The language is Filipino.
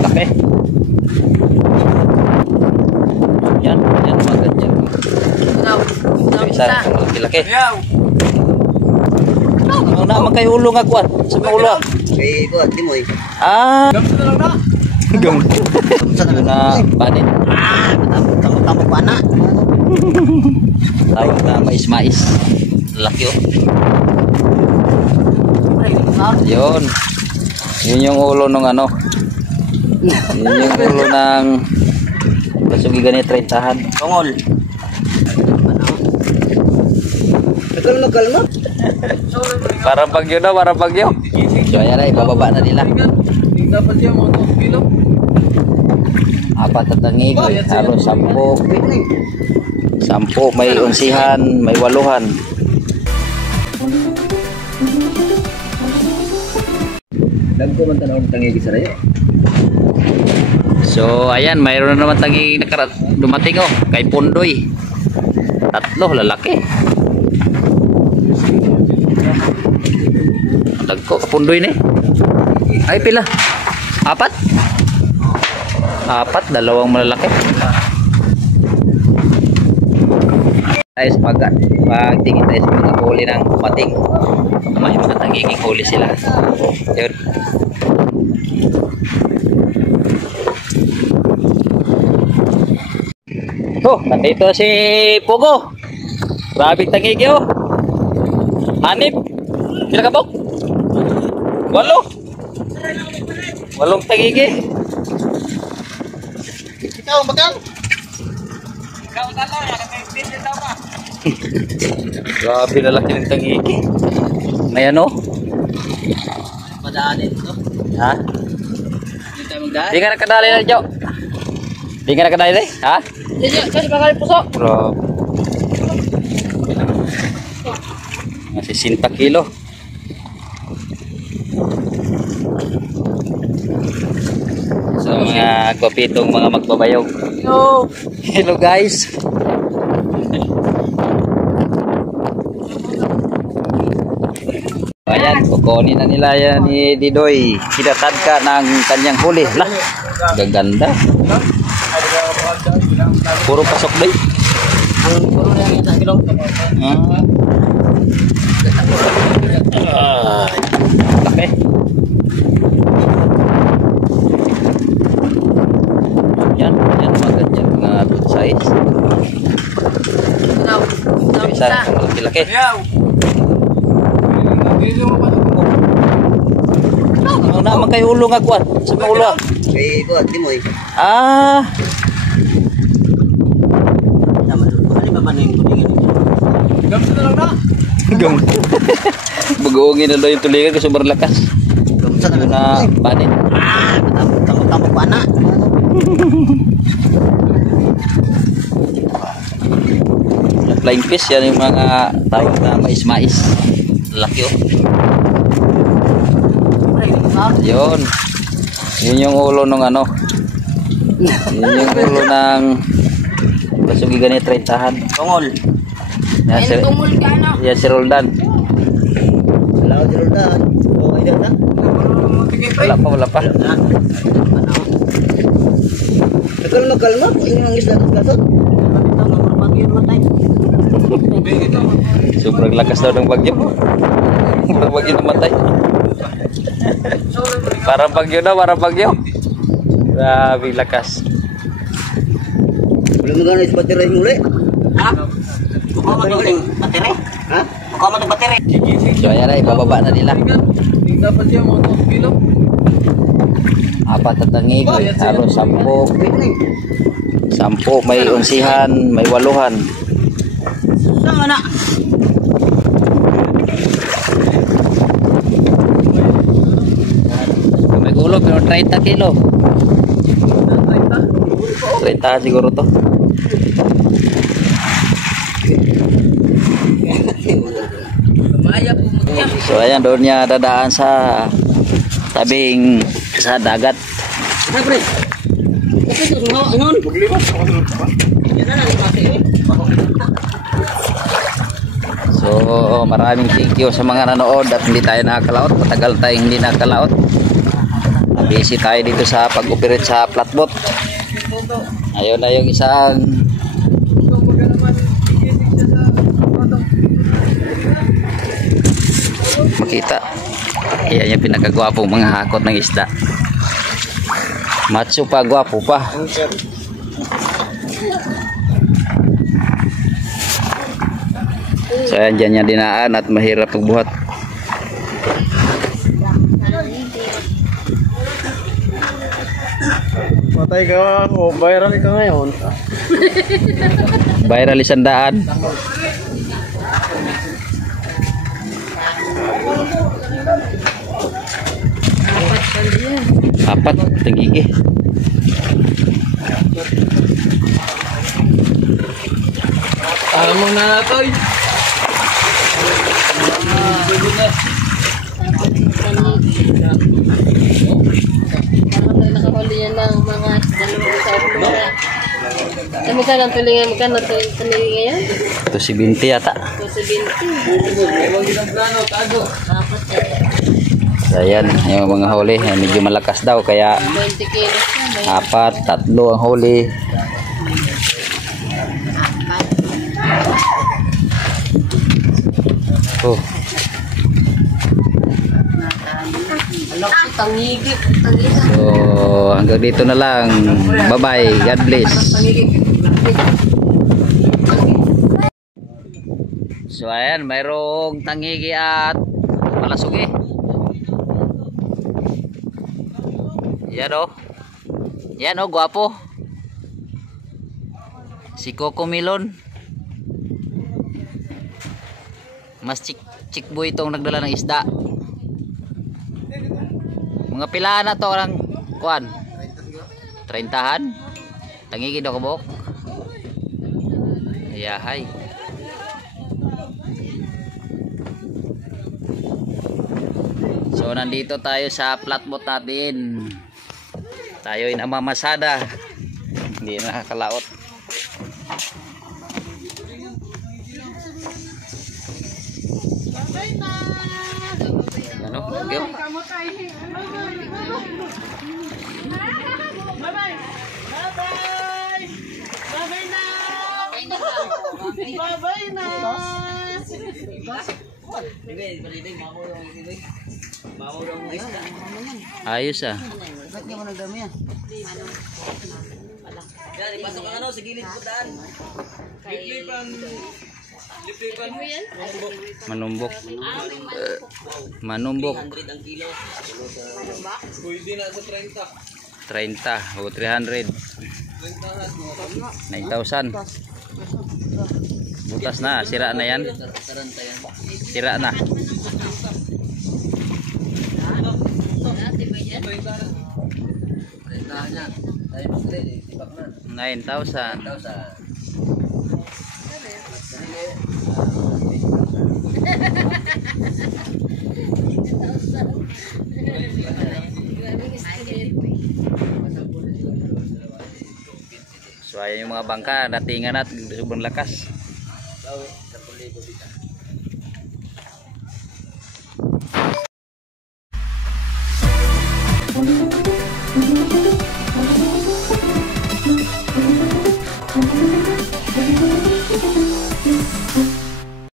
Laki. Yan mga ganyan. Isa, laki-laki. Ano naman kayo ulo nga kuwan? Sa mga ulo? Kay kuwan, di mo eh. Gamsa na lang na. Gamsa na lang na panin. Tamok pa na. Tawag na mais-mais. Laki oh. Yun. Yun yung ulo ng ano. Yun yung ulo ng basugigan ni Trentahan. Tungol. Kalma. Parang bagyo na, parang bagyo. So ayan na, ibababa na nila. Dapat siya mga 2 kilo. Apat at tangig, halos 10. 10, may 11, may 8. Dagko man tanong tangigi sa rayo. So ayan, mayroon na naman tangig dumating oh, kay Pundoy. 3, lalaki. Dagko, Pundoy ni. Ay pila? 4? 4, 2 malalaki. Tayo sa pagtingin tayo sa mga huli ng kumating. May mga nagiging huli sila. Yun. Oh, nandito si Pogo. Grabe tangigi oh. Hanip. Kila kabok? 8 tangigi. Ikaw bagang. Ikaw talo, nag-explain daw ka. Grabe na laki ng tangigi. May ano? Madaanin to. Ha? Hindi tayo magdaan. Di ka nakadali na, Jo. Di ka nakadali na, ha? Kasi bakal puso. Grabe. Masih 50 kilo. So mga kopitong mga magbabayog. Yo. Hello guys. Ayan, kukunin na nila yan ni Didoy. Kinatad ka ng kanyang huli. Lah, gaganda. Puro pasok day. Ang puro na yung 1 kilo. Laki. Yan mga ganyan mga good size. Isa, laki-laki. Ano naman kayo ulo nga kuwan? Sa mga ulo? Kay kuwan, di mo eh. Ano ba yung tulingan? Gamsa na lang na. Bagoongin na daw yung tulingan kasi sobrang lakas. Gamsa na Na panin. Tamok pa na. Flying fish, yan yung mga tawag na mais-mais. Laki oh. Yun. Yun yung ulo ng ano. Yun yung ulo ng basugigan ni Trentahan. Tungol. Yan si, Tungol ka na. yan si Roldan. Salamat si Roldan. Okay daw na. Wala pa. Kalma. Kung inyong isla ng kasot. Sobrang lakas daw ng bagyo. Sobrang bagyo namatay. Parang bagyo. Grabe lakas. Wala magana sa battery muli. Ha? Buka mo yung battery? Ha? Buka mo yung battery? So ayan na, ibababa na nila. Dapat siya mga 2 kilo. Apat at tangig, halos 10. 10, may 11, may 8. Sama na. May gulo pero 30 kilo. 30 siguro to. Maya po mo niya. So ayan, doon niya dadaan sa tabing sa dagat. Pre. Kasi ito sumawa anon. So maraming thank you sa mga nanood at hindi tayo nakakalaot. Matagal tayong hindi nakakalaot. busy tayo dito sa pag-operate sa flatboat. Ayun na yung isang makita. Ayan yung pinakagwapong mga hakot ng isda. Macho pa, gwapo pa. So ayan, dyan yung dinaan at mahirap magbuhat. Patay ka ako, viral ka ngayon. Viral 100. Apat, tinggi. Mo na toy. Nakahuli yan ng mga dalawang sa ulo. Kami ka ng tulingan, magkano tulingan ngayon? Ito si Binti yata. Ito si Binti. Ewan ginang plano, tago. Apat yan. So ayan, yung mga huli, medyo malakas daw kaya 20 kilos na. apat, tatlo ang huli. Oh, Tangigit. so hanggang dito na lang. Bye-bye. God bless. So ayan, mayroong tangigi at malasugi. Yan o. Yan o, gwapo. Si Coco Milon. Mas chikboy itong nagdala ng isda. Mga pilaan na to lang kuan. 30han. Tangigi daw kabok. Yahay. So nandito tayo sa flatboat natin. Tayo ay namamasada. Hindi nakakalaot. Ano? Okay. Ayos ah. Pasok ang ano, sa gilid po daan. Lipipan mo yan? Manumbok. Manumbok. 100 ang kilo. Pwede na sa 30. 30 o 300. 9,000. Butas na, sira na yan. Taranta yan. Sira na. 30 niya. Tayo mas rin, tibak na. 9,000. 1,000. So ayan yung mga bangka, datingan at sobrang lakas. Daw, 10,000 bita.